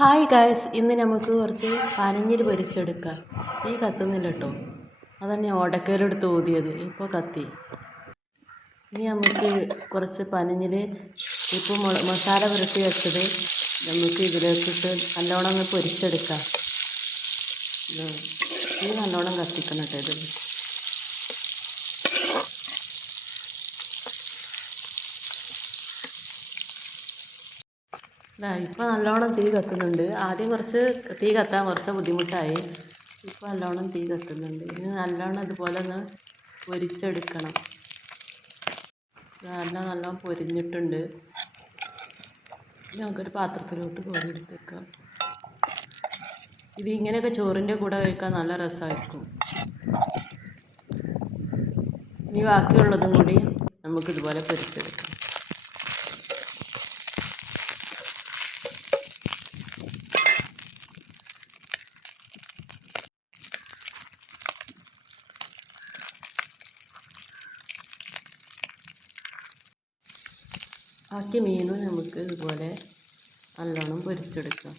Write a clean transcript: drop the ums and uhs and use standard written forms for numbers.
Hi guys, ഇന്ന് നമുക്ക് കുറച്ച് പനഞ്ഞിൽ പൊരിച്ചെടുക്കാം. ഈ കത്തുന്നില്ല കേട്ടോ, അതാണ് ഞാൻ ഓടക്കയിലെടുത്ത് ഊതിയത്. ഇപ്പോൾ കത്തി. ഇനി നമുക്ക് കുറച്ച് പനഞ്ഞിൽ ഇപ്പോൾ മസാല പുരട്ടി വെച്ചത് നമുക്ക് ഇതിലേക്കിട്ട് നല്ലോണം ഒന്ന് പൊരിച്ചെടുക്കാം. ഇത് നല്ലോണം കത്തിക്കണം കേട്ടോ. ഇത് ഇപ്പോൾ നല്ലോണം തീ കത്തുന്നുണ്ട്. ആദ്യം കുറച്ച് തീ കത്താൻ കുറച്ച് ബുദ്ധിമുട്ടായി. ഇപ്പോൾ നല്ലോണം തീ കത്തുന്നുണ്ട്. ഇനി നല്ലോണം ഇതുപോലെ ഒന്ന് പൊരിച്ചെടുക്കണം. നല്ലോണം പൊരിഞ്ഞിട്ടുണ്ട്. നമുക്കൊരു പാത്രത്തിലോട്ട് കോരിയെടുത്ത് വെക്കാം. ഇത് ഇങ്ങനെയൊക്കെ ചോറിൻ്റെ കൂടെ കഴിക്കാൻ നല്ല രസമായിരിക്കും. ഇനി ബാക്കിയുള്ളതും കൂടി നമുക്കിതുപോലെ പൊരിച്ചെടുക്കാം. ബാക്കി മീനും നമുക്ക് ഇതുപോലെ നല്ലോണം പൊരിച്ചെടുക്കാം.